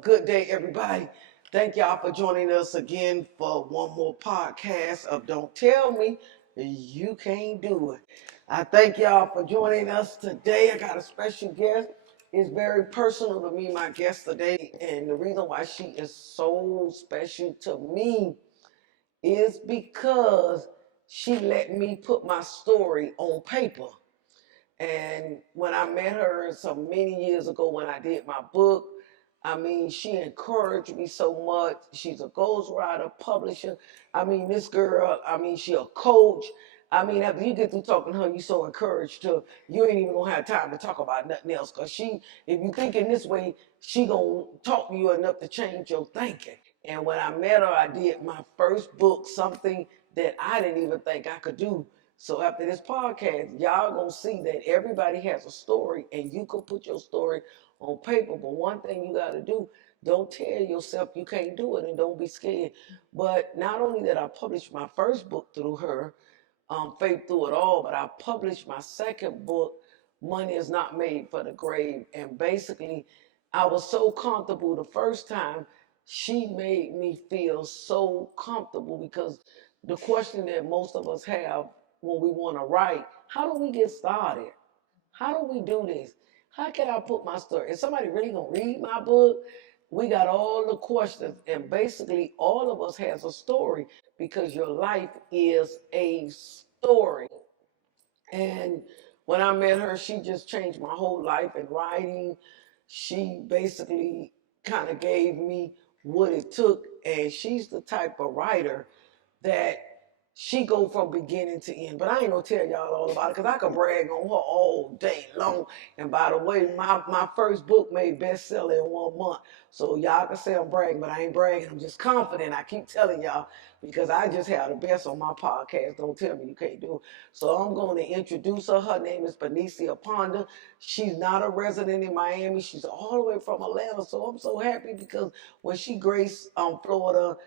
Good day, everybody. Thank y'all for joining us again for one more podcast of Don't Tell Me You Can't Do It. I thank y'all for joining us today. I got a special guest. It's very personal to me, my guest today, and the reason why she is so special to me is because she let me put my story on paper. And when I met her so many years ago when I did my book, I mean, she encouraged me so much. She's a ghostwriter, publisher. I mean, this girl, I mean, she a coach. I mean, after you get through talking to her, you so encouraged to, you ain't even gonna have time to talk about nothing else. Cause she, if you think in this way, she gonna talk to you enough to change your thinking. And when I met her, I did my first book, something that I didn't even think I could do. So after this podcast, y'all gonna see that everybody has a story and you can put your story on paper. But one thing you gotta do, don't tell yourself you can't do it and don't be scared. But not only that I published my first book through her, Faith Through It All, but I published my second book, Money Is Not Made for the Grave. And basically, I was so comfortable the first time, she made me feel so comfortable because the question that most of us have when we want to write, how do we get started? How do we do this? How can I put my story? Is somebody really gonna read my book? We got all the questions, and basically all of us has a story because your life is a story. And when I met her, she just changed my whole life in writing. She basically kind of gave me what it took, and she's the type of writer that she go from beginning to end. But I ain't gonna tell y'all all about it because I could brag on her all day long. And by the way, my first book made bestseller in 1 month. So y'all can say I'm bragging, but I ain't bragging. I'm just confident. I keep telling y'all because I just have the best on my podcast. Don't tell me you can't do it. So I'm going to introduce her. Her name is Benecia Ponder. She's not a resident in Miami. She's all the way from Atlanta. So I'm so happy because when she graced Florida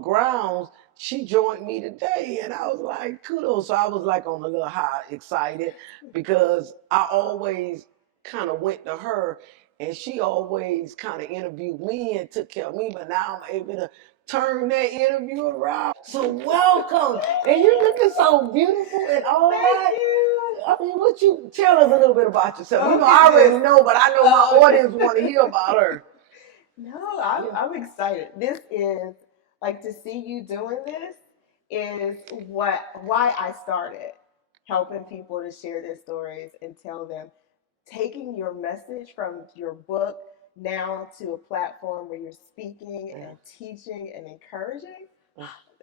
grounds, she joined me today, and I was like, kudos. So I was like on a little high, excited, because I always kind of went to her, and she always kind of interviewed me and took care of me, but now I'm able to turn that interview around. So welcome, and you're looking so beautiful and all that. I mean, what you tell us a little bit about yourself? You know, I already know, but I know my audience want to hear about her. No, I'm excited. This is like to see you doing this is why I started helping people to share their stories and tell them, taking your message from your book now to a platform where you're speaking and teaching and encouraging.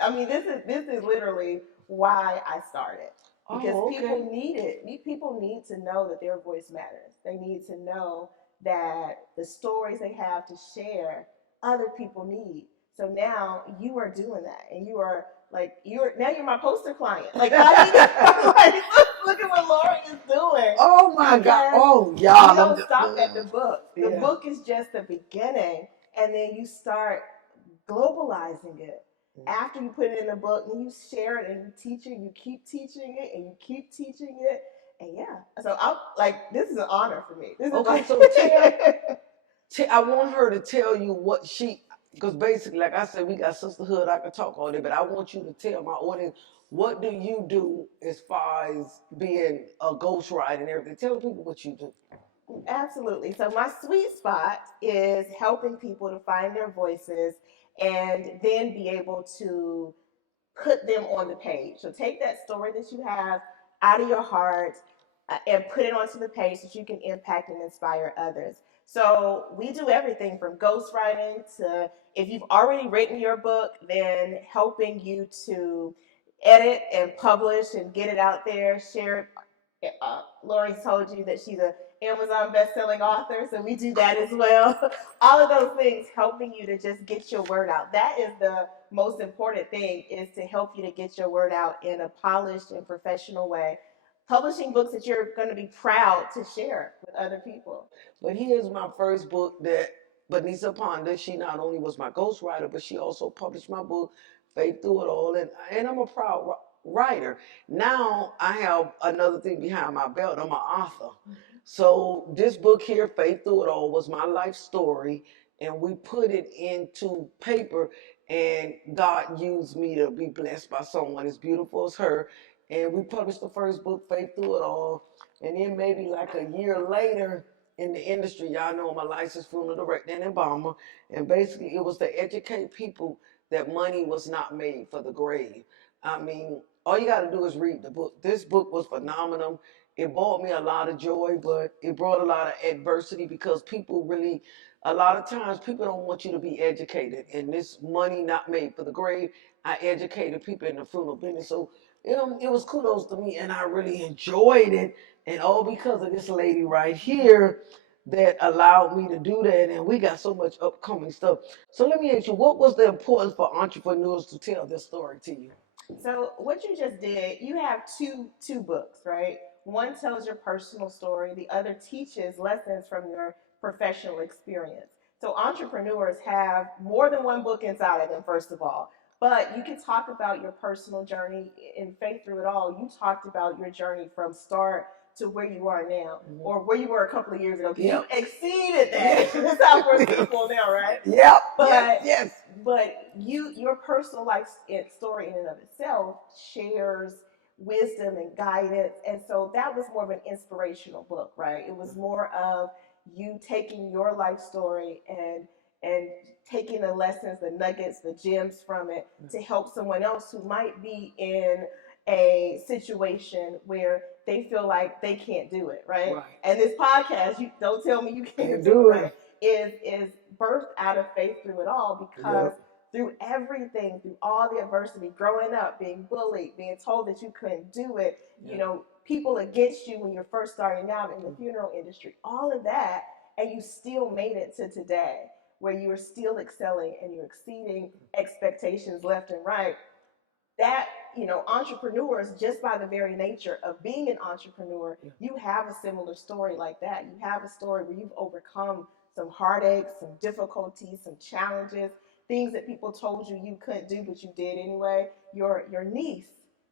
I mean, this is literally why I started. Because people need it. People need to know that their voice matters. They need to know that the stories they have to share, other people need. So now you are doing that, and you're my poster client. Like, like look at what Laura is doing. Oh my God! Oh y'all, you don't stop at the book. The book is just the beginning, and then you start globalizing it. After you put it in the book, and you share it and you teach it, you keep teaching it and you keep teaching it. And yeah, so I'm like, this is an honor for me. This is okay, like, so I want her to tell you what she, because basically, like I said, we got sisterhood. I could talk all day, but I want you to tell my audience, what do you do as far as being a ghostwriter and everything? Tell people what you do. Absolutely. So my sweet spot is helping people to find their voices and then be able to put them on the page. So take that story that you have out of your heart and put it onto the page so that you can impact and inspire others. So we do everything from ghostwriting to, if you've already written your book, then helping you to edit and publish and get it out there, share it. Lori's told you that she's an Amazon best-selling author, so we do that as well. All of those things helping you to just get your word out. That is the most important thing, is to help you to get your word out in a polished and professional way. Publishing books that you're going to be proud to share with other people. But here's my first book that Benecia Ponder, she not only was my ghostwriter, but she also published my book, Faith Through It All, and I'm a proud writer. Now I have another thing behind my belt. I'm an author. So this book here, Faith Through It All, was my life story and we put it into paper, and God used me to be blessed by someone as beautiful as her. And we published the first book, Faith Through It All. And then maybe like a year later in the industry, y'all know I'm a licensed funeral director and embalmer. And basically it was to educate people that money was not made for the grave. I mean, all you got to do is read the book. This book was phenomenal. It brought me a lot of joy, but it brought a lot of adversity because people really, a lot of times people don't want you to be educated. And this money not made for the grave, I educated people in the funeral business. So it was kudos to me, and I really enjoyed it. And all because of this lady right here that allowed me to do that. And we got so much upcoming stuff. So let me ask you, what was the importance for entrepreneurs to tell this story to you? So what you just did, you have two books, right? One tells your personal story, the other teaches lessons from your professional experience. So entrepreneurs have more than one book inside of them, first of all. But you can talk about your personal journey in Faith Through It All. You talked about your journey from start to where you are now, or where you were a couple of years ago, because you exceeded that. That's how we're people now, right? Yep. But Yes. but your personal life story in and of itself shares wisdom and guidance, and so that was more of an inspirational book, right? It was more of you taking your life story and taking the lessons, the nuggets, the gems from it to help someone else who might be in a situation where they feel like they can't do it, right? And this podcast, you don't tell me you can't do it, right? Is birthed out of Faith Through It All, because through everything, through all the adversity, growing up, being bullied, being told that you couldn't do it, you know, people against you when you're first starting out in the funeral industry, all of that, and you still made it to today, where you are still excelling and you're exceeding expectations left and right. That, you know, entrepreneurs, just by the very nature of being an entrepreneur, you have a similar story like that. You have a story where you've overcome some heartaches, some difficulties, some challenges, things that people told you you couldn't do, but you did anyway. Your niece,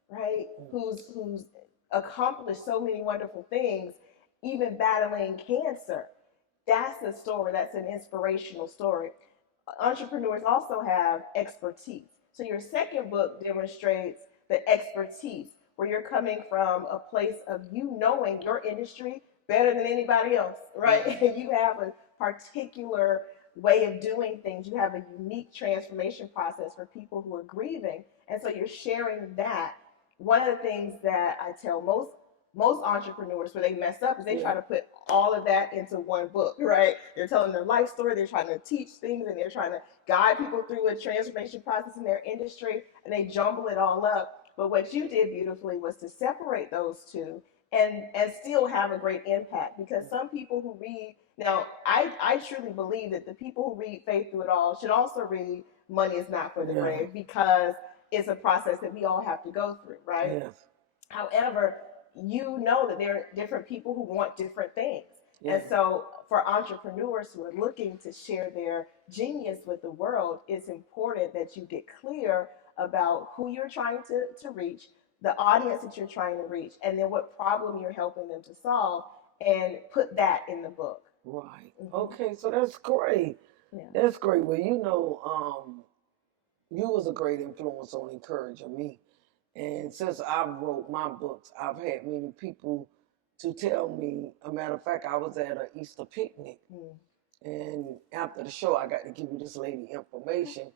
right, who's accomplished so many wonderful things, even battling cancer. That's a story. That's an inspirational story. Entrepreneurs also have expertise. So your second book demonstrates the expertise, where you're coming from a place of you knowing your industry better than anybody else, right? And you have a particular way of doing things. You have a unique transformation process for people who are grieving. And so you're sharing that. One of the things that I tell most entrepreneurs where they mess up is they try to put all of that into one book, right? They're telling their life story, they're trying to teach things, and they're trying to guide people through a transformation process in their industry, and they jumble it all up. But what you did beautifully was to separate those two and still have a great impact, because some people who read now, I truly believe that the people who read Faith Through It All should also read Money Is Not for the Grave, because it's a process that we all have to go through, right? Yes. However, you know that there are different people who want different things. And so for entrepreneurs who are looking to share their genius with the world, it's important that you get clear about who you're trying to reach, the audience that you're trying to reach, and then what problem you're helping them to solve, and put that in the book. Right. Okay, so that's great. That's great. Well, you was a great influence on encouraging me. And since I wrote my books, I've had many people to tell me. A matter of fact, I was at an Easter picnic, and after the show, I got to give you this lady information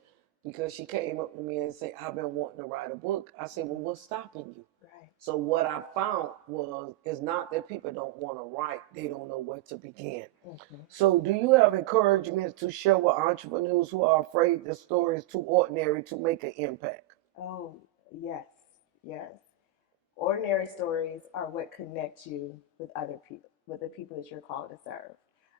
because she came up to me and said, "I've been wanting to write a book." I said, "Well, what's stopping you?" Right. So what I found is not that people don't want to write; they don't know where to begin. So, do you have encouragement to share with entrepreneurs who are afraid their story is too ordinary to make an impact? Oh, yes, yes. Ordinary stories are what connect you with other people, with the people that you're called to serve.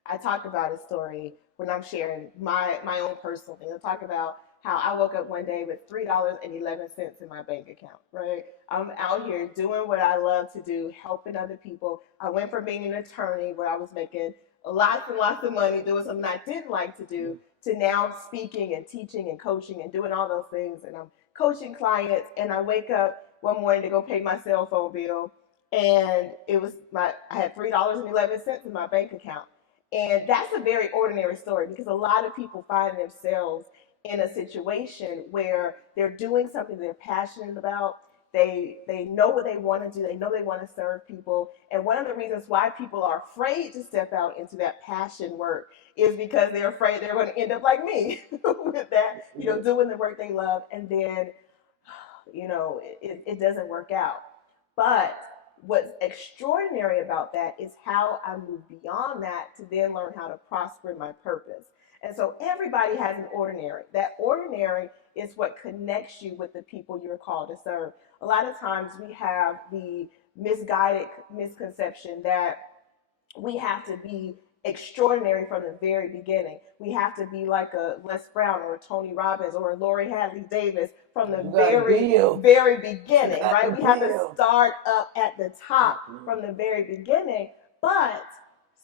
I talk about a story when I'm sharing my own personal thing. I talk about how I woke up one day with $3.11 in my bank account, right? I'm out here doing what I love to do, helping other people. I went from being an attorney where I was making lots and lots of money, doing something I didn't like to do, to now speaking and teaching and coaching and doing all those things. And I'm coaching clients, and I wake up one morning to go pay my cell phone bill, and I had $3.11 in my bank account. And that's a very ordinary story because a lot of people find themselves in a situation where they're doing something they're passionate about. They know what they want to do. They know they want to serve people. And one of the reasons why people are afraid to step out into that passion work is because they're afraid they're going to end up like me with that, doing the work they love, and then it doesn't work out. But what's extraordinary about that is how I move beyond that to then learn how to prosper in my purpose. And so everybody has an ordinary. That ordinary is what connects you with the people you're called to serve. A lot of times we have the misguided misconception that we have to be extraordinary from the very beginning. We have to be like a Les Brown or a Tony Robbins or a Lori Hadley Davis from the very beginning, right? We have to start up at the top from the very beginning. But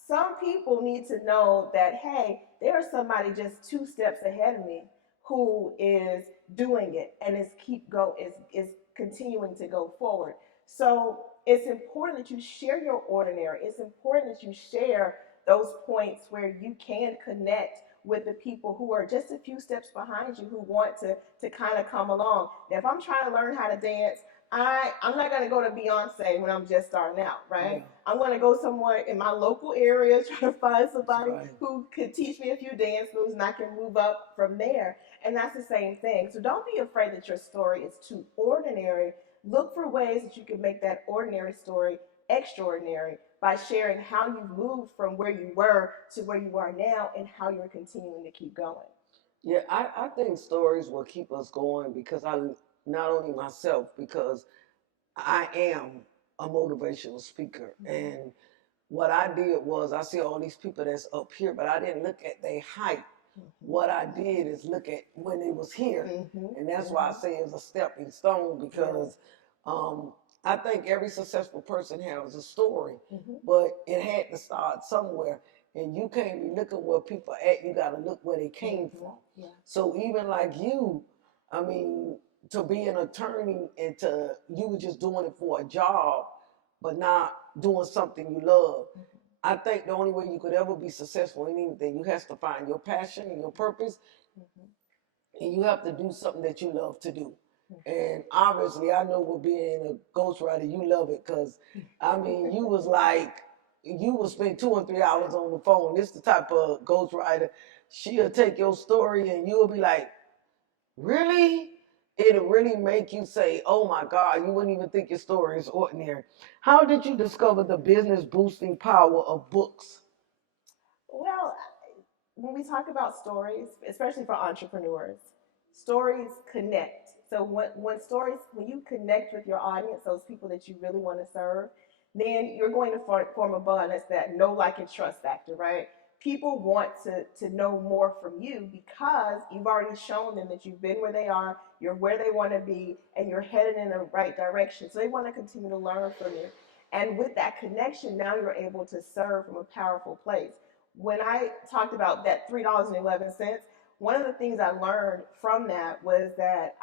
some people need to know that, hey, there's somebody just 2 steps ahead of me who is doing it and is continuing to go forward. So it's important that you share your ordinary. It's important that you share those points where you can connect with the people who are just a few steps behind you who want to kind of come along. Now, if I'm trying to learn how to dance, I'm not going to go to Beyonce when I'm just starting out, right? Yeah. I'm going to go somewhere in my local area, try to find somebody who could teach me a few dance moves, and I can move up from there. And that's the same thing. So don't be afraid that your story is too ordinary. Look for ways that you can make that ordinary story extraordinary by sharing how you moved from where you were to where you are now and how you're continuing to keep going. Yeah, I think stories will keep us going because not only myself, because I am a motivational speaker. And what I did was I see all these people that's up here, but I didn't look at their height. What I did is look at when they was here. And that's why I say it's a stepping stone because I think every successful person has a story, but it had to start somewhere. And you can't be looking where people are at, you got to look where they came from. Yeah. So even like you, I mean, to be an attorney and you were just doing it for a job, but not doing something you love. I think the only way you could ever be successful in anything, you have to find your passion and your purpose, and you have to do something that you love to do. And obviously, I know with being a ghostwriter, you love it because, I mean, you was like, you will spend 2 or 3 hours on the phone. This is the type of ghostwriter. She'll take your story and you'll be like, really? It'll really make you say, oh my God, you wouldn't even think your story is ordinary. How did you discover the business boosting power of books? Well, when we talk about stories, especially for entrepreneurs, stories connect. So when you connect with your audience, those people that you really want to serve, then you're going to form a bond. That's that know, like, and trust factor, right? People want to know more from you because you've already shown them that you've been where they are, you're where they want to be, and you're headed in the right direction. So they want to continue to learn from you. And with that connection, now you're able to serve from a powerful place. When I talked about that $3.11, one of the things I learned from that was that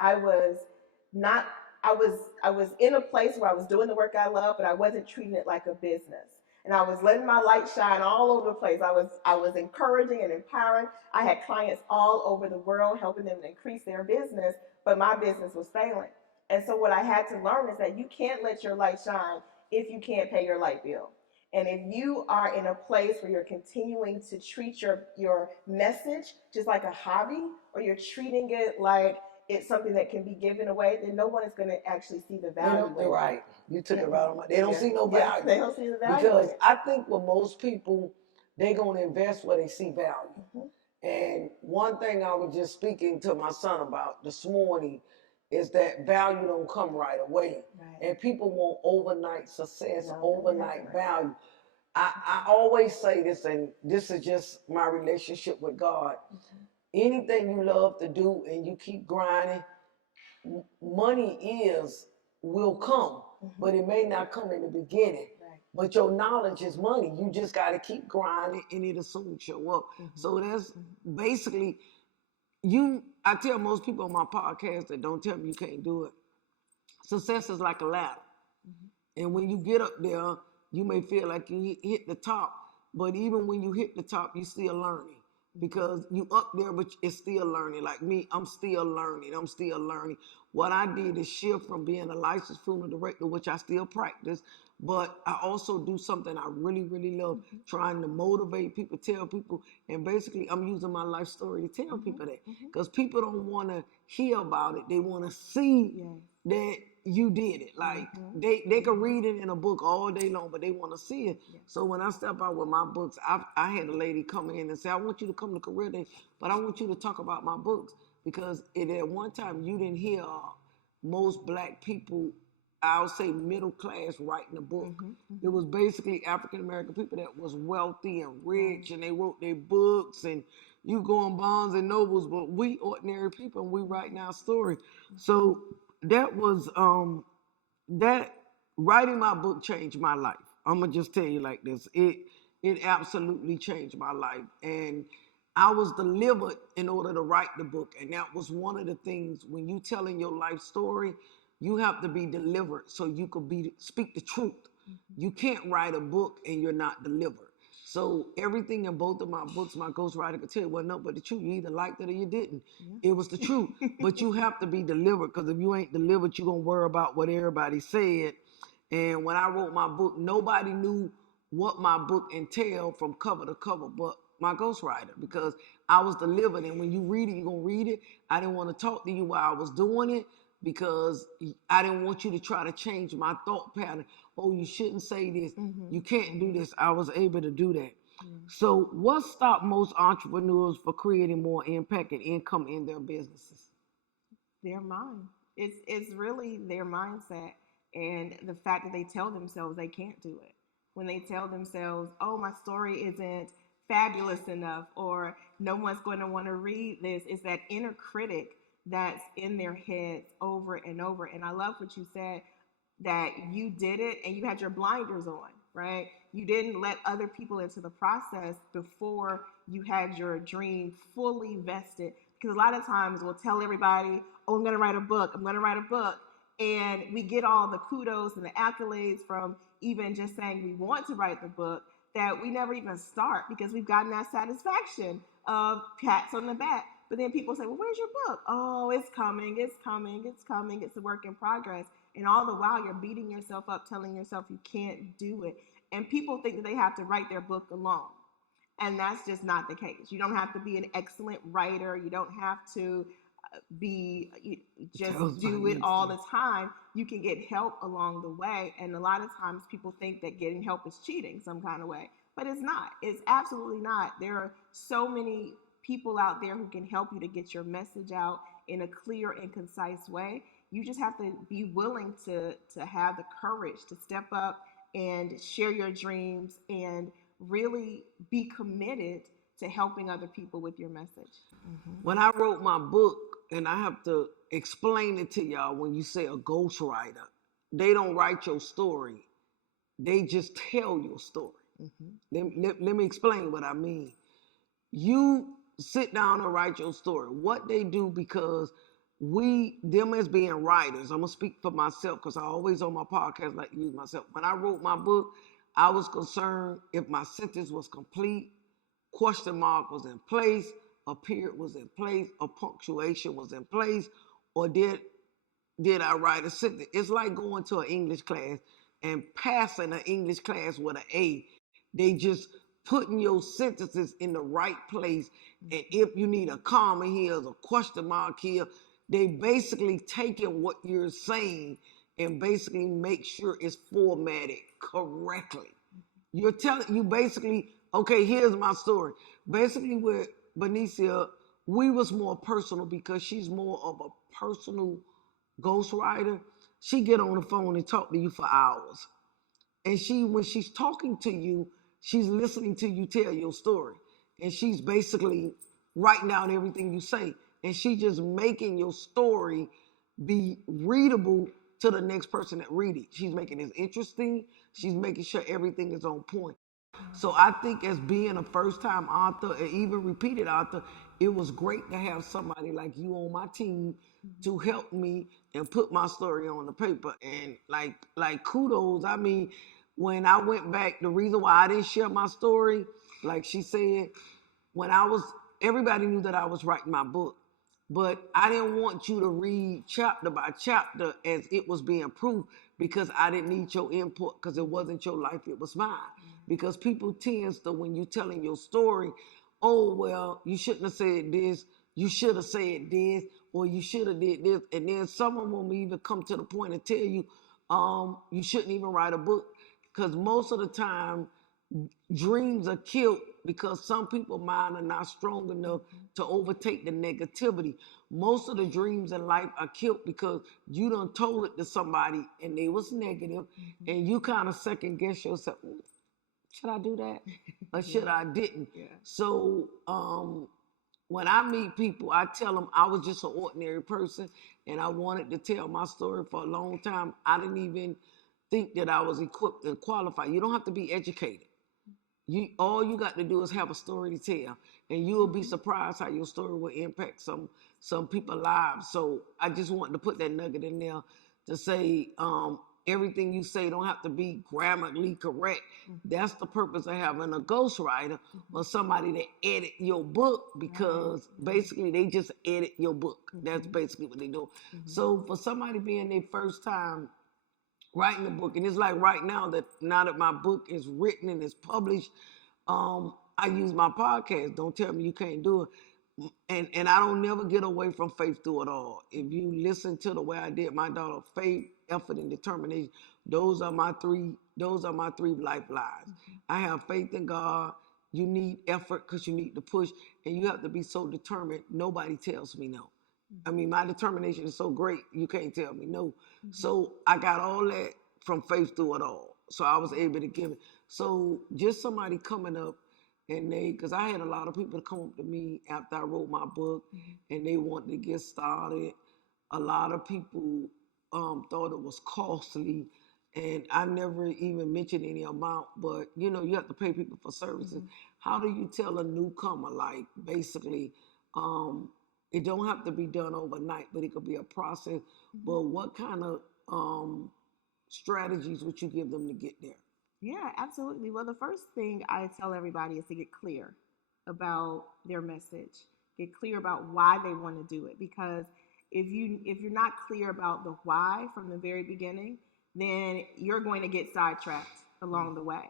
not I was in a place where I was doing the work I love, but I wasn't treating it like a business. And I was letting my light shine all over the place. I was encouraging and empowering. I had clients all over the world helping them to increase their business, but my business was failing. And so what I had to learn is that you can't let your light shine if you can't pay your light bill. And if you are in a place where you're continuing to treat your message just like a hobby, or you're treating it like it's something that can be given away, then no one is going to actually see the value. They're right. You took it right on my. They don't see no value. They don't see the value. Because I think with most people, they're going to invest where they see value. And one thing I was just speaking to my son about this morning is that value don't come right away. Right. And people want overnight success, overnight value. I always say this, and this is just my relationship with God. Anything you love to do and you keep grinding, money will come, but it may not come in the beginning. Right. But your knowledge is money. You just got to keep grinding and it'll soon show up. So that's basically, I tell most people on my podcast that don't tell me you can't do it. Success is like a ladder. And when you get up there, you may feel like you hit the top, But even when you hit the top, you still learning because you up there, but it's still learning. Like me, I'm still learning. I'm still learning. What I did is shift from being a licensed funeral director, which I still practice, but I also do something I really, really love, trying to motivate people, tell people, and basically I'm using my life story to tell people that because people don't want to hear about it. They want to see that you did it. Like they could read it in a book all day long, but they want to see it. So when I step out with my books, I had a lady come in and say, I want you to come to career day, but I want you to talk about my books because at one time you didn't hear most black people, I'll say middle class, writing a book. It was basically African American people that was wealthy and rich, and they wrote their books, and you go on Barnes and Nobles, but we ordinary people, and we writing our story. So that was that writing my book changed my life. I'm gonna just tell you like this. It absolutely changed my life. And I was delivered in order to write the book. And that was one of the things when you telling your life story, you have to be delivered so you could speak the truth. You can't write a book and you're not delivered. So everything in both of my books, my ghostwriter could tell you, well, no, but the truth, you either liked it or you didn't. It was the truth. But you have to be delivered because if you ain't delivered, you're going to worry about what everybody said. And when I wrote my book, nobody knew what my book entailed from cover to cover but my ghostwriter because I was delivered. And when you read it, you're going to read it. I didn't want to talk to you while I was doing it because I didn't want you to try to change my thought pattern. Oh, you shouldn't say this. You can't do this. I was able to do that. So what stopped most entrepreneurs for creating more impact and income in their businesses? Their mind. It's really their mindset and the fact that they tell themselves they can't do it. When they tell themselves, "Oh, my story isn't fabulous enough," or "No one's going to want to read this," it's that inner critic that's in their heads over and over. And I love what you said that you did it and you had your blinders on, right? You didn't let other people into the process before you had your dream fully vested. Because a lot of times we'll tell everybody, oh, I'm going to write a book, I'm going to write a book. And we get all the kudos and the accolades from even just saying we want to write the book that we never even start because we've gotten that satisfaction of pats on the back. But then people say, well, where's your book? Oh, it's coming, it's coming, it's coming. It's a work in progress. And all the while, you're beating yourself up, telling yourself you can't do it. And people think that they have to write their book alone. And that's just not the case. You don't have to be an excellent writer. You don't have to be just do it all the time. You can get help along the way. And a lot of times people think that getting help is cheating some kind of way, but it's not. It's absolutely not. There are so many people out there who can help you to get your message out in a clear and concise way. You just have to be willing to have the courage to step up and share your dreams and really be committed to helping other people with your message. When I wrote my book, and I have to explain it to y'all when you say a ghostwriter, they don't write your story. They just tell your story. Let me explain what I mean. You sit down and write your story. What they do because them as being writers, I'm going to speak for myself because I always on my podcast like to use myself. When I wrote my book, I was concerned if my sentence was complete, question mark was in place, a period was in place, a punctuation was in place, or did I write a sentence? It's like going to an English class and passing an English class with an A. They just putting your sentences in the right place. And if you need a comma here, a question mark here, they basically taking what you're saying and basically make sure it's formatted correctly. You're telling you basically, okay, here's my story. Basically with Benecia, we was more personal because she's more of a personal ghostwriter. She get on the phone and talk to you for hours. And when she's talking to you, she's listening to you tell your story. And she's basically writing down everything you say. And she just making your story be readable to the next person that read it. She's making it interesting. She's making sure everything is on point. So I think as being a first time author and even repeated author, it was great to have somebody like you on my team to help me and put my story on the paper. And like kudos, I mean, when I went back, the reason why I didn't share my story, like she said, when I was, everybody knew that I was writing my book, but I didn't want you to read chapter by chapter as it was being proved because I didn't need your input because it wasn't your life, it was mine. Because people tends to, when you telling your story, oh, well, you shouldn't have said this, you should have said this, or you should have did this. And then some of them will even come to the point and tell you, you shouldn't even write a book. Because most of the time, dreams are killed because some people's mind are not strong enough to overtake the negativity. Most of the dreams in life are killed because you done told it to somebody and they was negative, and you kind of second guess yourself. Should I do that? Or should I didn't? Yeah. So when I meet people, I tell them I was just an ordinary person and I wanted to tell my story for a long time. I didn't even think that I was equipped and qualified. You don't have to be educated. All you got to do is have a story to tell, and you will be surprised how your story will impact some people's lives. So I just wanted to put that nugget in there to say everything you say don't have to be grammatically correct. That's the purpose of having a ghostwriter or somebody to edit your book, because basically they just edit your book. That's basically what they do. So for somebody being their first time writing the book, and it's like right now that my book is written and is published, I use my podcast. Don't tell me you can't do it, and I don't never get away from faith through it all. If you listen to the way I did my daughter, faith, effort, and determination, those are my three lifelines. I have faith in God. You need effort because you need to push, and you have to be so determined. Nobody tells me no. I mean, my determination is so great, you can't tell me no. So I got all that from faith through it all. So I was able to give it. So just somebody coming up and because I had a lot of people come up to me after I wrote my book and they wanted to get started. A lot of people thought it was costly, and I never even mentioned any amount, but you have to pay people for services. How do you tell a newcomer, like basically, it don't have to be done overnight, but it could be a process. But what kind of strategies would you give them to get there? Yeah, absolutely. Well, the first thing I tell everybody is to get clear about their message. Get clear about why they want to do it, because if you're not clear about the why from the very beginning, then you're going to get sidetracked along the way.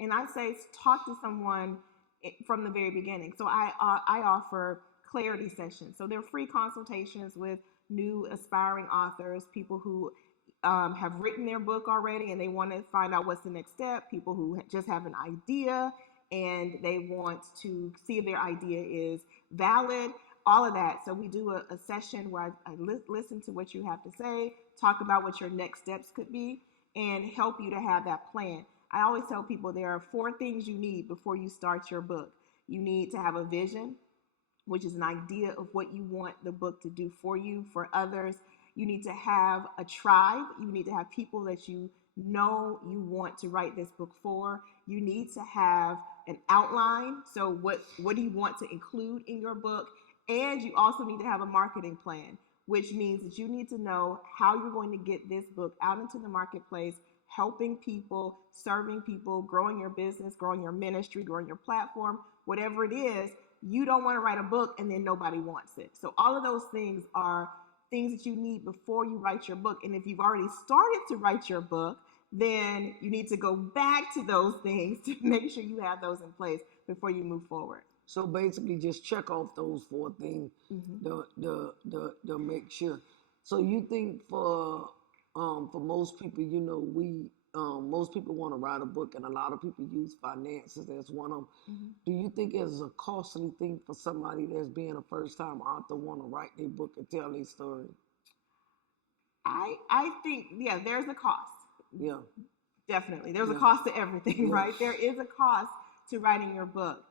And I say talk to someone from the very beginning. So I offer clarity sessions. So they're free consultations with new aspiring authors, people who have written their book already and they want to find out what's the next step, people who just have an idea and they want to see if their idea is valid, all of that. So we do a session where I listen to what you have to say, talk about what your next steps could be, and help you to have that plan. I always tell people there are 4 things you need before you start your book. You need to have a vision, which is an idea of what you want the book to do for you, for others. You need to have a tribe. You need to have people that you know you want to write this book for. You need to have an outline. So what do you want to include in your book? And you also need to have a marketing plan, which means that you need to know how you're going to get this book out into the marketplace, helping people, serving people, growing your business, growing your ministry, growing your platform, whatever it is. You don't want to write a book and then nobody wants it. So all of those things are things that you need before you write your book. And if you've already started to write your book, then you need to go back to those things to make sure you have those in place before you move forward. So basically, just check off those 4 things to make sure. So you think for most people, most people want to write a book, and a lot of people use finances as one of them. Do you think it's a costly thing for somebody that's being a first-time author want to write their book and tell their story? I think, yeah, there's a cost. Yeah. Definitely. There's a cost to everything, right? There is a cost to writing your book.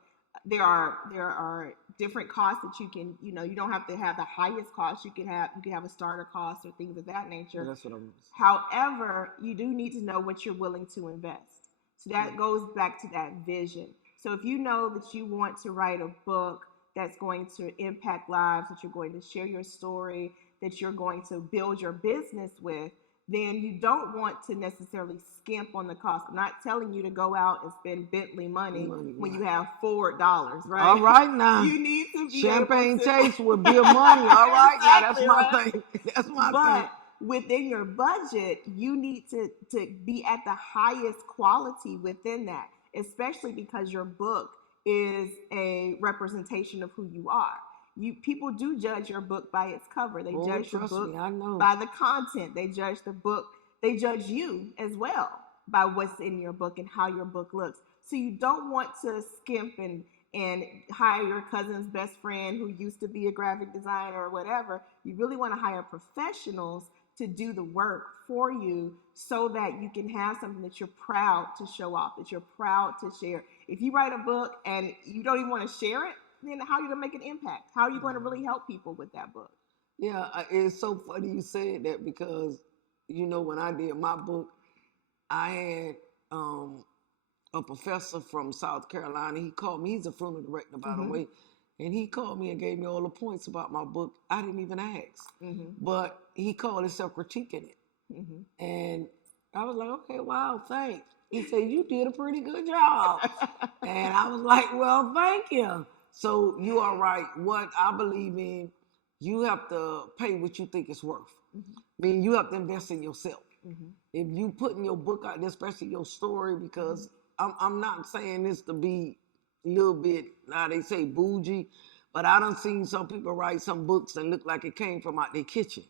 There are different costs that you can, you don't have to have the highest cost. You can have a starter cost or things of that nature. That's what I'm saying. However, you do need to know what you're willing to invest. So that goes back to that vision. So if you know that you want to write a book that's going to impact lives, that you're going to share your story, that you're going to build your business with, then you don't want to necessarily skimp on the cost. I'm not telling you to go out and spend Bentley money when you have $4, right? All right now. You need to be champagne able to... taste would be a money. All right, exactly, now that's my right? thing. That's my but thing. within your budget, you need to be at the highest quality within that, especially because your book is a representation of who you are. People do judge your book by its cover. They judge your book by the content. They judge the book. They judge you as well by what's in your book and how your book looks. So you don't want to skimp and hire your cousin's best friend who used to be a graphic designer or whatever. You really want to hire professionals to do the work for you so that you can have something that you're proud to show off, that you're proud to share. If you write a book and you don't even want to share it, then how are you going to make an impact? How are you going to really help people with that book? Yeah, it's so funny you said that because, when I did my book, I had a professor from South Carolina. He called me. He's a funeral director, by the way. And he called me and gave me all the points about my book. I didn't even ask. But he called himself critiquing it. And I was like, okay, wow, thanks. He said, you did a pretty good job. And I was like, well, thank you. So you are right. What I believe in, you have to pay what you think it's worth. I mean, you have to invest in yourself. If you put in your book out there, especially your story, because I'm not saying this to be a little bit, now they say bougie, but I done seen some people write some books and look like it came from out their kitchen.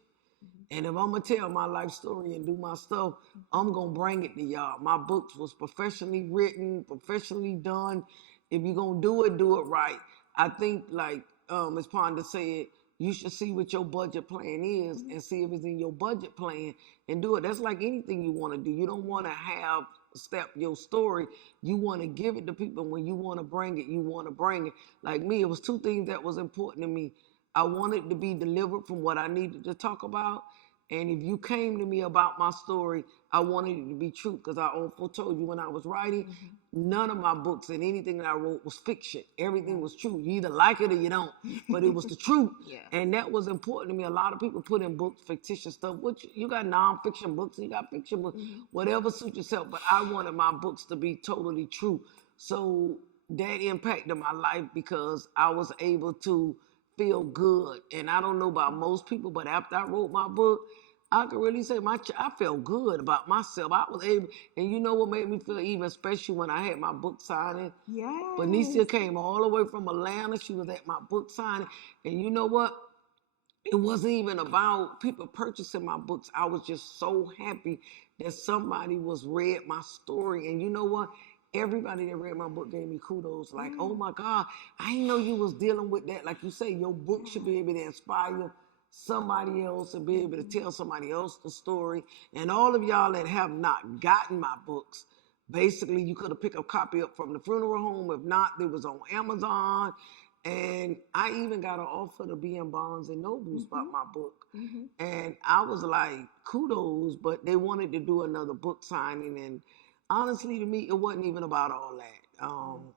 And if I'm going to tell my life story and do my stuff, I'm going to bring it to y'all. My books was professionally written, professionally done. If you're going to do it right. I think, like Ms. Ponder said, you should see what your budget plan is and see if it's in your budget plan and do it. That's like anything you want to do. You don't want to have step your story. You want to give it to people. When you want to bring it, you want to bring it. Like me, it was two things that was important to me. I wanted to be delivered from what I needed to talk about. And if you came to me about my story, I wanted it to be true, because I also told you when I was writing, none of my books and anything that I wrote was fiction. Everything was true. You either like it or you don't, but it was the truth. And that was important to me. A lot of people put in books, fictitious stuff, which you got nonfiction books and you got fiction books, whatever suits yourself. But I wanted my books to be totally true. So that impacted my life because I was able to feel good. And I don't know about most people, but after I wrote my book, I could really say I felt good about myself. I was able, and you know what made me feel even special when I had my book signing? Yes. Benecia came all the way from Atlanta. She was at my book signing. And you know what? It wasn't even about people purchasing my books. I was just so happy that somebody was read my story. And you know what? Everybody that read my book gave me kudos. Like, oh my God, I didn't know you was dealing with that. Like you say, your book should be able to inspire somebody else and be able to tell somebody else the story. And all of y'all that have not gotten my books, basically you could have picked a copy up from the funeral home. If not, they was on Amazon. And I even got an offer to be in Barnes and Nobles about my book. And I was like, kudos, but they wanted to do another book signing. And honestly, to me, it wasn't even about all that.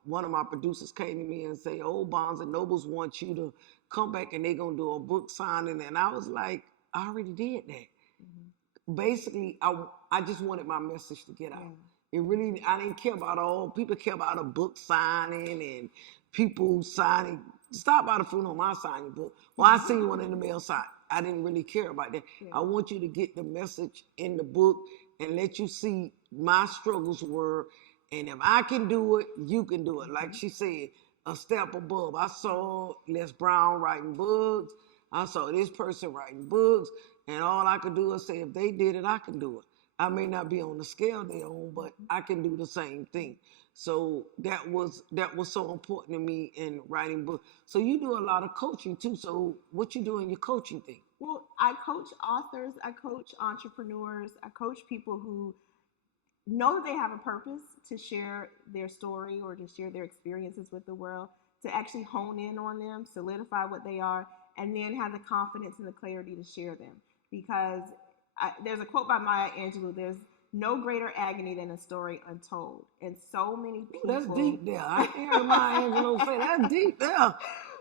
One of my producers came to me and said, oh, Barnes and Nobles want you to come back and they're going to do a book signing. And I was like, I already did that. Basically, I just wanted my message to get out. It really, I didn't care about all, people care about a book signing and people signing. Stop by the funeral, my signing book. Well, I seen one in the mail sign. I didn't really care about that. I want you to get the message in the book and let you see my struggles were. And if I can do it, you can do it. Like she said, a step above. I saw Les Brown writing books. I saw this person writing books. And all I could do is say, if they did it, I can do it. I may not be on the scale they on, but I can do the same thing. So that was so important to me in writing books. So you do a lot of coaching too. So what you do in your coaching thing? Well, I coach authors, I coach entrepreneurs, I coach people who know that they have a purpose to share their story or to share their experiences with the world, to actually hone in on them, solidify what they are, and then have the confidence and the clarity to share them. Because there's a quote by Maya Angelou, there's no greater agony than a story untold. And so many people... That's deep there. I hear Maya Angelou say that's deep there.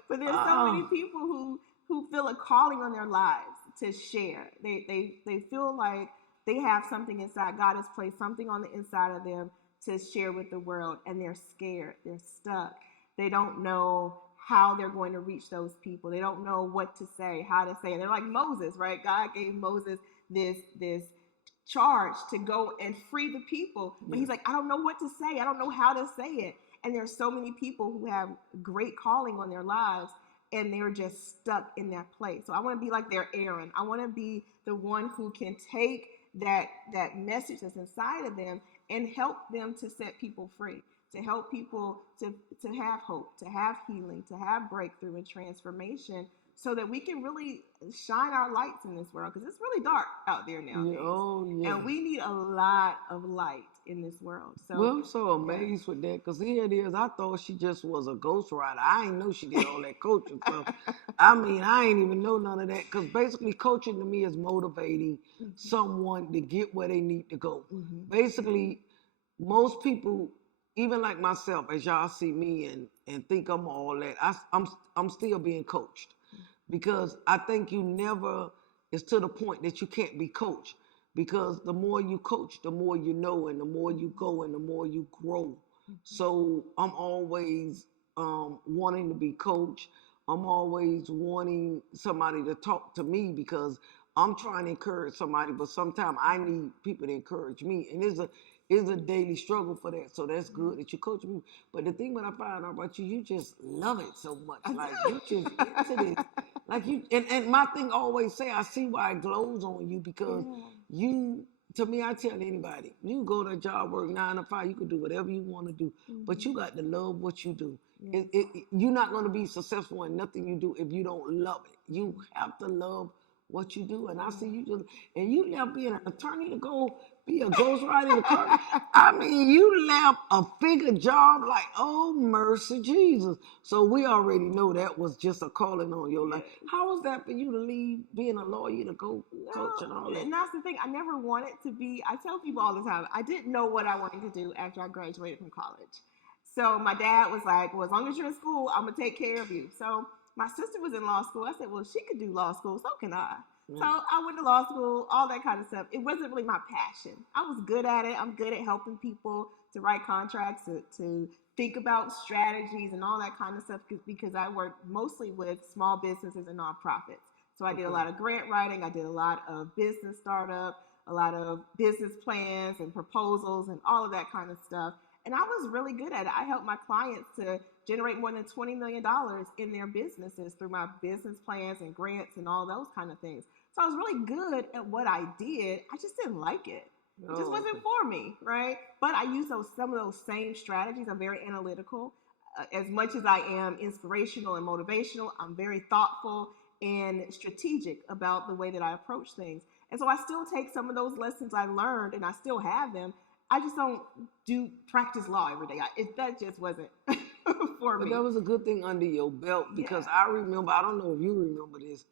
But there's so many people who feel a calling on their lives to share. They feel like They have something inside. God has placed something on the inside of them to share with the world, and they're scared. They're stuck. They don't know how they're going to reach those people. They don't know what to say, how to say it. They're like Moses, right? God gave Moses this charge to go and free the people, but he's like, I don't know what to say. I don't know how to say it. And there's so many people who have great calling on their lives, and they're just stuck in that place. So I want to be like their Aaron. I want to be the one who can take that message that's inside of them and help them to set people free, to help people to have hope, to have healing, to have breakthrough and transformation, so that we can really shine our lights in this world, because it's really dark out there nowadays. Oh, yeah. And we need a lot of light in this world. So well, I'm so amazed with that, because here it is. I thought she just was a ghostwriter. I ain't know she did all that coaching stuff. I mean, I ain't even know none of that, because basically coaching to me is motivating someone to get where they need to go. Basically, most people, even like myself, as y'all see me and think I'm all that, I'm still being coached, because I think you never is to the point that you can't be coached, because the more you coach, the more you know, and the more you go, and the more you grow. So I'm always wanting to be coached. I'm always wanting somebody to talk to me, because I'm trying to encourage somebody, but sometimes I need people to encourage me, and it's a daily struggle for that. So that's good that you coach me. But the thing that I find out about you, you just love it so much. Like, you just into this. Like, you, and my thing always say, I see why it glows on you, because you, to me, I tell anybody, you go to a job, work 9 to 5, you can do whatever you want to do, but you got to love what you do. You're not going to be successful in nothing you do if you don't love it. You have to love what you do. And I see you just, and you left being an attorney to go be a ghostwriter in the car. I mean, you left a figure job, like, oh, mercy Jesus. So we already know that was just a calling on your life. How was that for you to leave being a lawyer to go coach and all that? And that's the thing. I never wanted to be, I tell people all the time, I didn't know what I wanted to do after I graduated from college. So my dad was like, well, as long as you're in school, I'm going to take care of you. So my sister was in law school. I said, well, she could do law school, so can I. So I went to law school, all that kind of stuff. It wasn't really my passion. I was good at it. I'm good at helping people to write contracts, to think about strategies and all that kind of stuff, because I worked mostly with small businesses and nonprofits. So I did a lot of grant writing. I did a lot of business startup, a lot of business plans and proposals and all of that kind of stuff. And I was really good at it. I helped my clients to generate more than $20 million in their businesses through my business plans and grants and all those kind of things. So I was really good at what I did. I just didn't like it. It just wasn't for me, right? But I use some of those same strategies. I'm very analytical. As much as I am inspirational and motivational, I'm very thoughtful and strategic about the way that I approach things. And so I still take some of those lessons I learned, and I still have them. I just don't do practice law every day. That just wasn't for me. But that was a good thing under your belt, because I remember, I don't know if you remember this,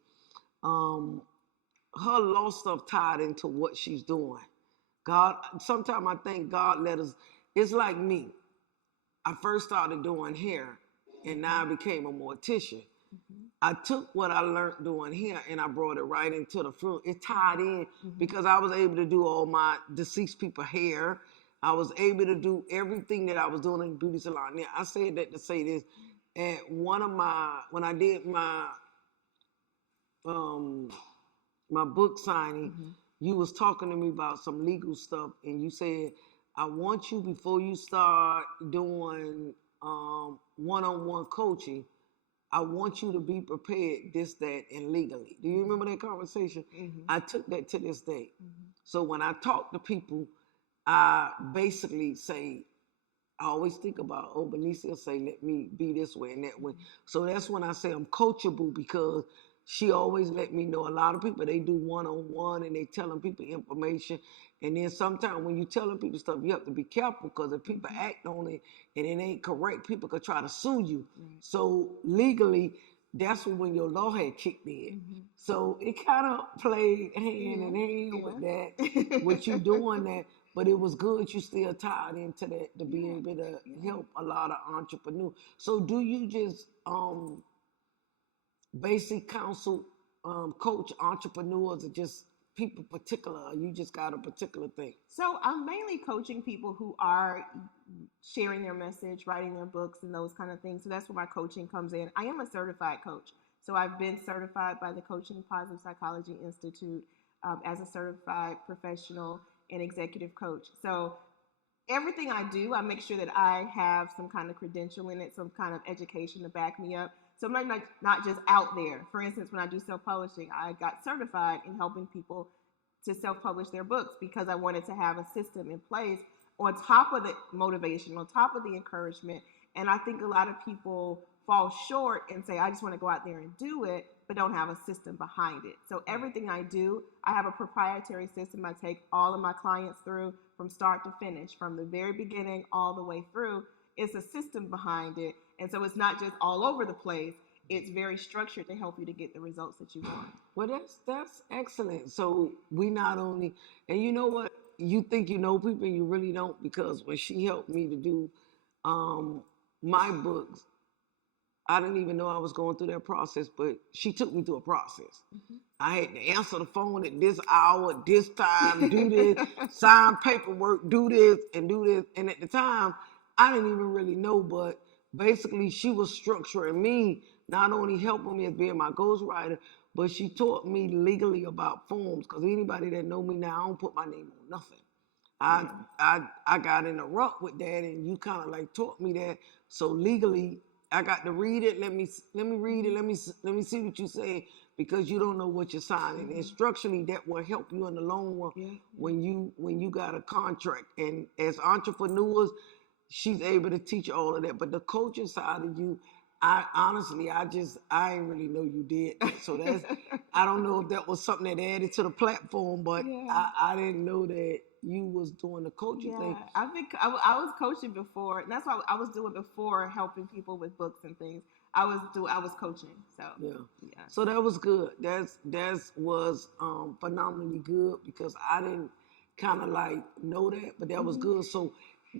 her law stuff tied into what she's doing. God, sometimes I think God let us, it's like me. I first started doing hair, and now I became a mortician. I took what I learned doing hair and I brought it right into the funeral. It tied in because I was able to do all my deceased people hair. I was able to do everything that I was doing in the beauty salon. Now, I said that to say this. At when I did um, my book signing, you was talking to me about some legal stuff, and you said, I want you, before you start doing one-on-one coaching, I want you to be prepared, this, that, and legally. Do you remember that conversation? I took that to this day. So when I talk to people, I basically say, I always think about, oh, Benecia say, let me be this way and that way. So that's when I say I'm coachable, because she always let me know. A lot of people, they do one-on-one and they telling people information. And then sometimes when you telling people stuff, you have to be careful, because if people act on it and it ain't correct, people could try to sue you. So legally, that's when your law had kicked in. So it kind of played hand in hand with that, with you doing that. But it was good you still tied into that, to be able to help a lot of entrepreneurs. So do you just basic counsel coach entrepreneurs, or just people particular, or you just got a particular thing? So I'm mainly coaching people who are sharing their message, writing their books, and those kind of things. So that's where my coaching comes in. I am a certified coach. So I've been certified by the Coaching Positive Psychology Institute as a certified professional and executive coach. So everything I do, I make sure that I have some kind of credential in it, some kind of education to back me up. So I'm not just out there. For instance, when I do self-publishing, I got certified in helping people to self-publish their books because I wanted to have a system in place on top of the motivation, on top of the encouragement. And I think a lot of people fall short and say, I just want to go out there and do it, but don't have a system behind it. So everything I do, I have a proprietary system I take all of my clients through from start to finish, from the very beginning all the way through. It's a system behind it. And so it's not just all over the place. It's very structured to help you to get the results that you want. Well, that's excellent. So we not only, and you know what, you think you know people and you really don't, because when she helped me to do my books, I didn't even know I was going through that process, but she took me through a process. Mm-hmm. I had to answer the phone at this hour, this time, do this, sign paperwork, do this, and do this. And at the time, I didn't even really know, but basically she was structuring me, not only helping me as being my ghostwriter, but she taught me legally about forms, because anybody that know me now, I don't put my name on nothing. I got in a rut with that, and you kind of like taught me that. So legally, I got to read it. Let me read it. Let me see what you say, because you don't know what you're signing. And structurally, that will help you in the long run when you got a contract. And as entrepreneurs, she's able to teach all of that. But the coaching side of you, I honestly, I ain't really know you did. So that's, I don't know if that was something that added to the platform, but I didn't know that you was doing the coaching thing. I was coaching before, and that's what I was doing before, helping people with books and things. I was coaching. So yeah. So that was good. That was phenomenally good, because I didn't kind of like know that, but that was good. So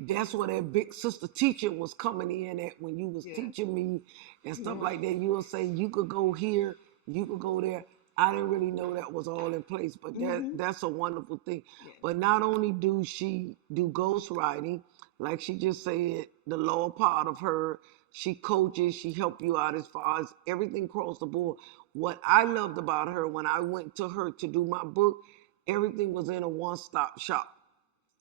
that's where that big sister teaching was coming in at, when you was teaching me and stuff like that. You will say you could go here, you could go there. I didn't really know that was all in place, but that's a wonderful thing. But not only do she do ghostwriting, like she just said, the lower part of her, she coaches, she help you out as far as everything across the board. What I loved about her, when I went to her to do my book, everything was in a one-stop shop.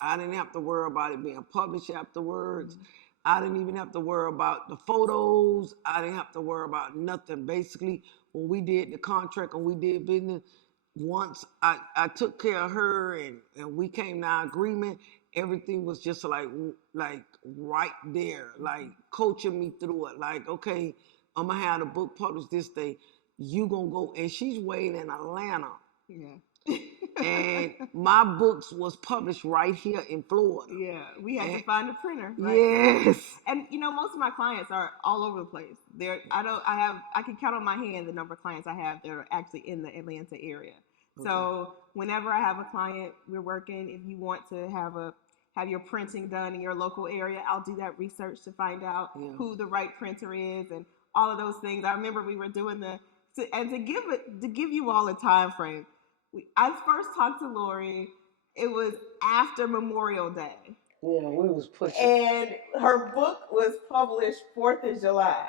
I didn't have to worry about it being published afterwards. I didn't even have to worry about the photos. I didn't have to worry about nothing. Basically, when we did the contract and we did business, once I took care of her and we came to our agreement, everything was just like right there, like coaching me through it. Like, okay, I'm gonna have the book published this day. You gonna go, and she's way in Atlanta. Yeah. And my books was published right here in Florida. Yeah, we had to find a printer. Right? Yes. And most of my clients are all over the place. I can count on my hand the number of clients I have that are actually in the Atlanta area. Okay. So whenever I have a client, we're working. If you want to have your printing done in your local area, I'll do that research to find out who the right printer is and all of those things. I remember we were doing to give you all a time frame. I first talked to Lori. It was after Memorial Day. Yeah, we was pushing. And her book was published 4th of July.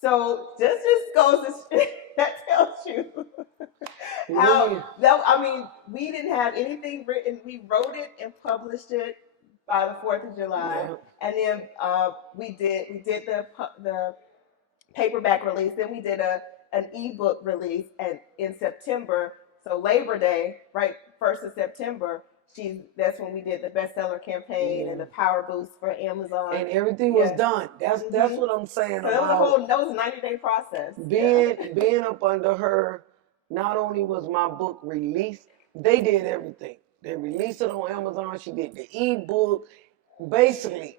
So this just goes to that tells you how that. I mean, we didn't have anything written. We wrote it and published it by the 4th of July, and then we did the paperback release. Then we did an ebook release, and in September. So Labor Day, right, 1st of September, that's when we did the bestseller campaign and the power boost for Amazon. And everything was done. That's what I'm saying. So that was a 90-day process. Being up under her, not only was my book released, they did everything. They released it on Amazon. She did the ebook. Basically,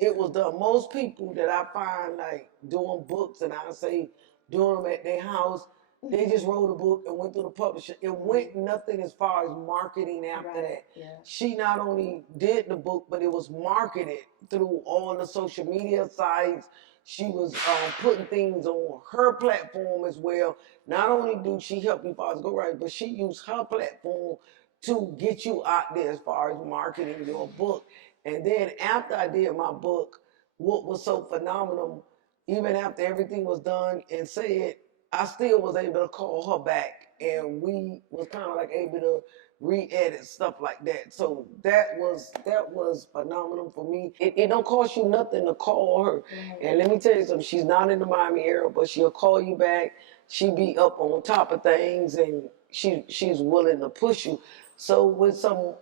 it was the most people that I find like doing books, and I say doing them at their house. They just wrote a book and went through the publisher. It went nothing as far as marketing after that. Yeah. She not only did the book, but it was marketed through all the social media sites. She was putting things on her platform as well. Not only do she help you fathers go right, but she used her platform to get you out there as far as marketing your book. And then after I did my book, what was so phenomenal, even after everything was done and said, I still was able to call her back, and we was kind of like able to re-edit stuff like that. So that was phenomenal for me. It don't cost you nothing to call her. And let me tell you something, she's not in the Miami area, but she'll call you back. She be up on top of things, and she's willing to push you. So with some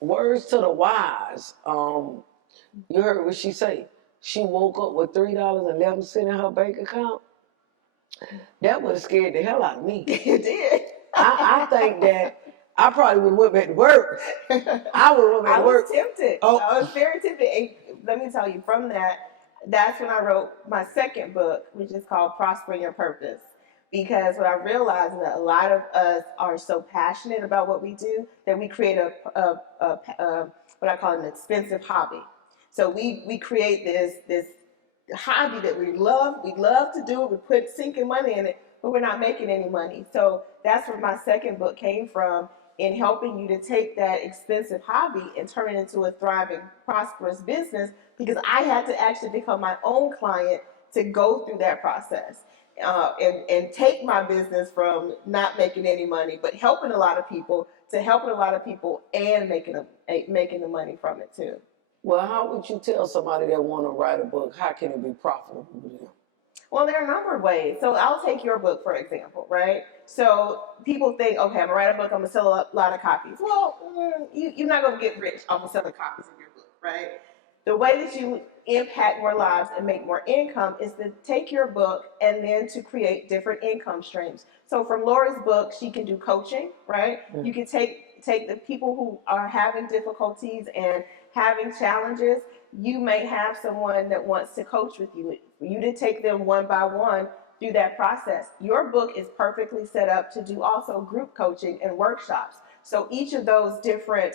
words to the wise, you heard what she say. She woke up with $3.11 in her bank account. That would have scared the hell out of me. It did. I think that I probably would have went back to work. I would have went back to work. I was tempted. Oh. I was very tempted. And let me tell you, from that's when I wrote my second book, which is called Prosper Your Purpose. Because what I realized is that a lot of us are so passionate about what we do that we create a what I call an expensive hobby. So we create this hobby that we love to do it, we put sinking money in it, but we're not making any money. So that's where my second book came from, in helping you to take that expensive hobby and turn it into a thriving, prosperous business, because I had to actually become my own client to go through that process. And take my business from not making any money, but helping a lot of people, to helping a lot of people and making the money from it too. Well, how would you tell somebody that want to write a book, how can it be profitable for them? Well, there are a number of ways. So I'll take your book, for example, right? So people think, okay, I'm going to write a book, I'm going to sell a lot of copies. Well, you're not going to get rich off of selling copies of your book, right? The way that you impact more lives and make more income is to take your book and then to create different income streams. So from Lori's book, she can do coaching, right? Mm-hmm. You can take the people who are having difficulties and having challenges. You may have someone that wants to coach with you. You to take them one by one through that process. Your book is perfectly set up to do also group coaching and workshops. So each of those different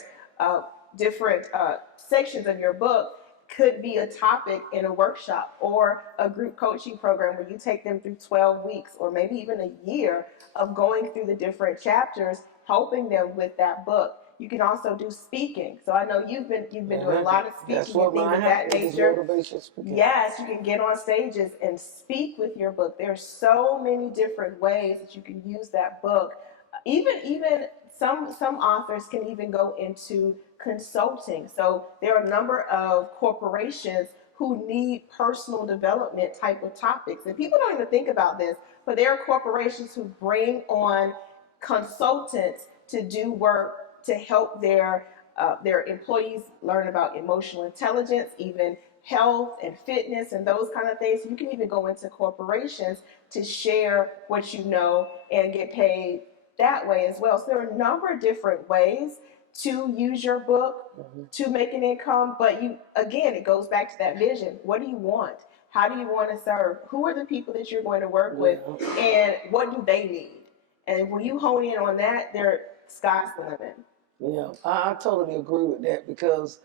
sections of your book could be a topic in a workshop or a group coaching program where you take them through 12 weeks or maybe even a year of going through the different chapters, helping them with that book. You can also do speaking. So I know you've been doing a lot of speaking and things of that nature. Yes, you can get on stages and speak with your book. There's so many different ways that you can use that book. Even some authors can even go into consulting. So there are a number of corporations who need personal development type of topics. And people don't even think about this, but there are corporations who bring on consultants to do work to help their employees learn about emotional intelligence, even health and fitness and those kind of things. You can even go into corporations to share what you know and get paid that way as well. So there are a number of different ways to use your book to make an income. But it goes back to that vision. What do you want? How do you want to serve? Who are the people that you're going to work with, and what do they need? And when you hone in on that, sky's the limit. Yeah, I totally agree with that, because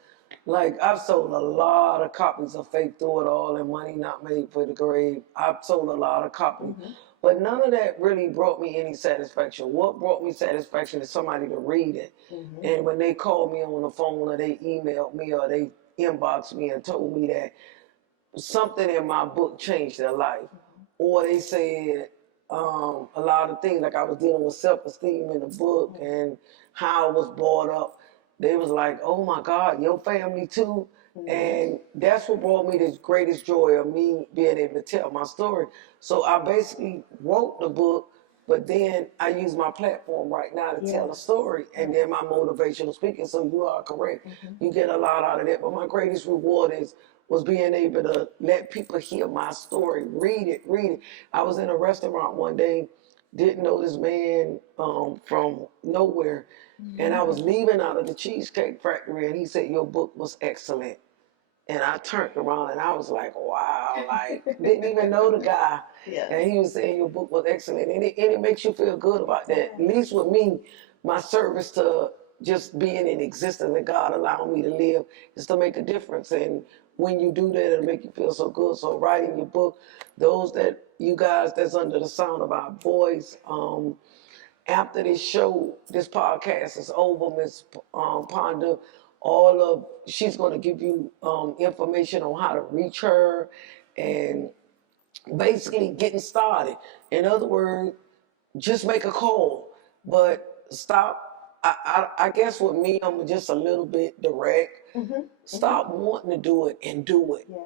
like I've sold a lot of copies of Faith Through It All and Money Not Made for the Grave. I've sold a lot of copies, but none of that really brought me any satisfaction. What brought me satisfaction is somebody to read it. And when they called me on the phone or they emailed me or they inboxed me and told me that something in my book changed their life, or they said a lot of things, like I was dealing with self-esteem in the book and how I was brought up. They was like, oh my God, your family too? And that's what brought me this greatest joy of me being able to tell my story. So I basically wrote the book, but then I use my platform right now to tell a story, and then my motivational speaking. So you are correct. You get a lot out of that. But my greatest reward was being able to let people hear my story, read it. I was in a restaurant one day, didn't know this man from nowhere, and I was leaving out of the Cheesecake Factory, and he said, your book was excellent. And I turned around and I was like, wow, like, didn't even know the guy. And he was saying your book was excellent. And it makes you feel good about that. At least with me, my service to just being in existence and God allowing me to live is to make a difference. And when you do that, it'll make you feel so good. So writing your book, those that you guys that's under the sound of our voice, after this show, this podcast is over, Miss Ponder, she's going to give you information on how to reach her and basically getting started. In other words, just make a call, but stop. I guess with me, I'm just a little bit direct. Stop wanting to do it and do it. Yes.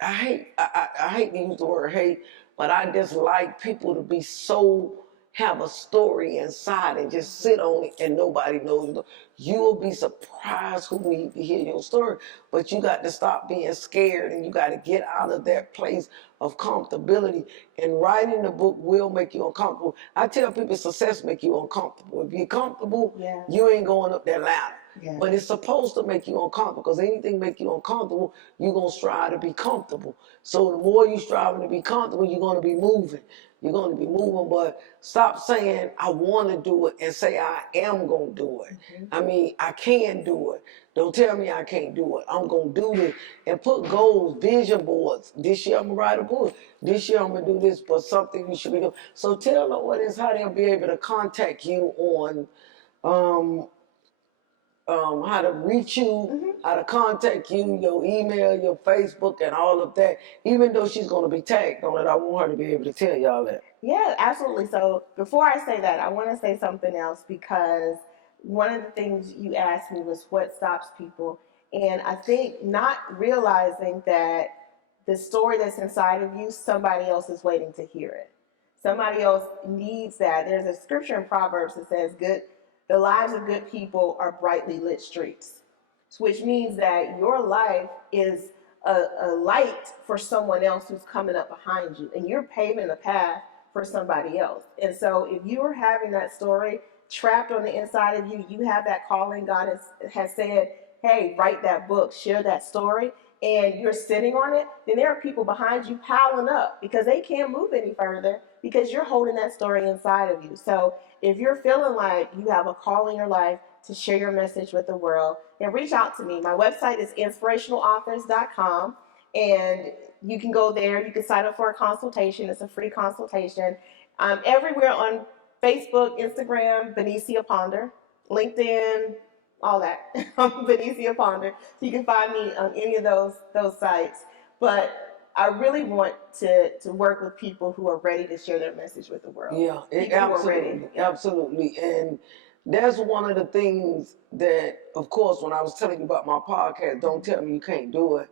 I hate to use the word hate, but I just like people to be so have a story inside and just sit on it and nobody knows. You will be surprised who need to hear your story, but you got to stop being scared and you got to get out of that place of comfortability. And writing the book will make you uncomfortable. I tell people success make you uncomfortable. If you're comfortable, Yes. you ain't going up that ladder. Yes. But it's supposed to make you uncomfortable, because anything make you uncomfortable, you're going to strive to be comfortable. So the more you striving to be comfortable, you're going to be moving. You're going to be moving, but stop saying, I want to do it, and say, I am going to do it. I mean, I can do it. Don't tell me I can't do it. I'm going to do this. And put goals, vision boards. This year I'm going to write a book. This year I'm going to do this, but something you should be doing. So tell the audience how they'll be able to contact you on how to reach you, how to contact you, your email, your Facebook, and all of that. Even though she's going to be tagged on it, I want her to be able to tell y'all that. Yeah, absolutely. So before I say that, I want to say something else, because one of the things you asked me was what stops people. And I think not realizing that the story that's inside of you, somebody else is waiting to hear it. Somebody else needs that. There's a scripture in Proverbs that says, the lives of good people are brightly lit streets, which means that your life is a light for someone else who's coming up behind you, and you're paving the path for somebody else. And so if you are having that story trapped on the inside of you, you have that calling. God has said, hey, write that book, share that story, and you're sitting on it, then there are people behind you piling up because they can't move any further because you're holding that story inside of you. So if you're feeling like you have a call in your life to share your message with the world, then reach out to me. My website is inspirationalauthors.com, and you can go there. You can sign up for a consultation. It's a free consultation. I'm everywhere on Facebook, Instagram, Benecia Ponder, LinkedIn, all that. Benecia Ponder. So you can find me on any of those sites. But I really want to work with people who are ready to share their message with the world. Yeah, absolutely, absolutely. And that's one of the things that, of course, when I was telling you about my podcast, Don't Tell Me You Can't Do It,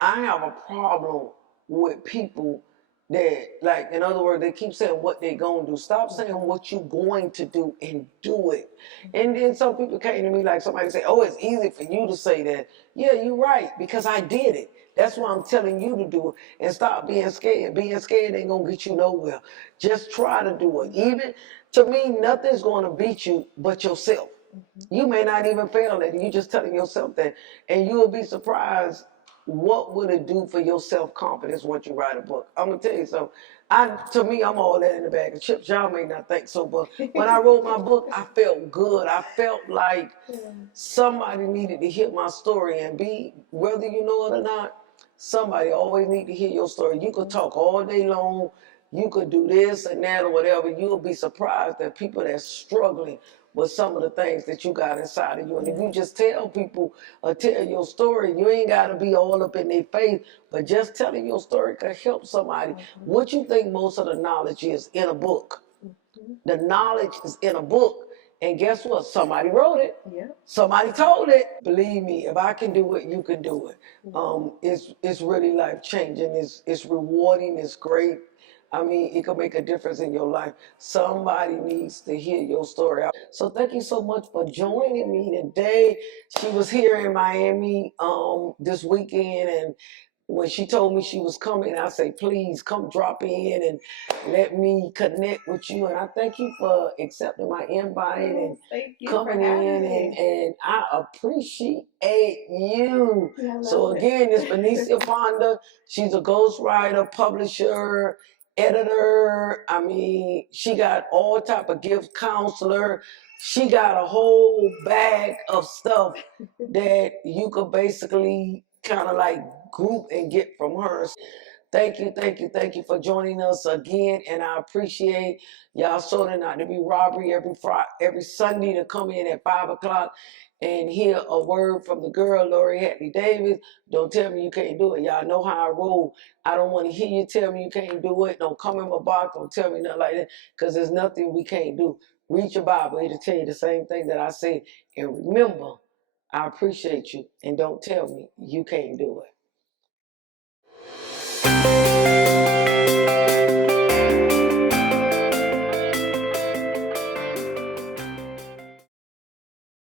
I have a problem with people that, like, in other words, they keep saying what they're going to do. Stop saying what you're going to do and do it. And then some people came to me, like somebody say, oh, it's easy for you to say that. Yeah, you're right, because I did it. That's why I'm telling you to do it. And stop being scared. Being scared ain't going to get you nowhere. Just try to do it. Even, to me, nothing's going to beat you but yourself. You may not even fail at it. You're just telling yourself that. And you'll be surprised what would it do for your self-confidence once you write a book. I'm going to tell you something. To me, I'm all that in the bag of chips. Y'all may not think so, but when I wrote my book, I felt good. I felt like somebody needed to hear my story, and whether you know it or not, somebody always need to hear your story. You could talk all day long. You could do this and that or whatever. You'll be surprised that people that's struggling with some of the things that you got inside of you. And if you just tell people or tell your story, you ain't got to be all up in their face, but just telling your story could help somebody. What you think most of the knowledge is in a book? The knowledge is in a book. And guess what? Somebody wrote it. Yeah. Somebody told it. Believe me, if I can do it, you can do it. It's really life changing. It's rewarding. It's great. I mean, it can make a difference in your life. Somebody needs to hear your story. So thank you so much for joining me today. She was here in Miami this weekend, and when she told me she was coming, I say, please come drop in and let me connect with you. And I thank you for accepting my invite and coming in, and I appreciate you. So again, it's Benecia Ponder. She's a ghostwriter, publisher, editor. I mean, she got all type of gifts, counselor. She got a whole bag of stuff that you could basically kind of like group and get from her. Thank you for joining us again, and I appreciate y'all sorting out to be robbery every Sunday to come in at 5 o'clock and hear a word from the girl, Lori Hatley Davis. Don't tell me you can't do it. Y'all know how I roll. I don't want to hear you tell me you can't do it. Don't come in my box. Don't tell me nothing like that, because there's nothing we can't do. Read your Bible. It'll tell you the same thing that I said. And remember, I appreciate you, and don't tell me you can't do it.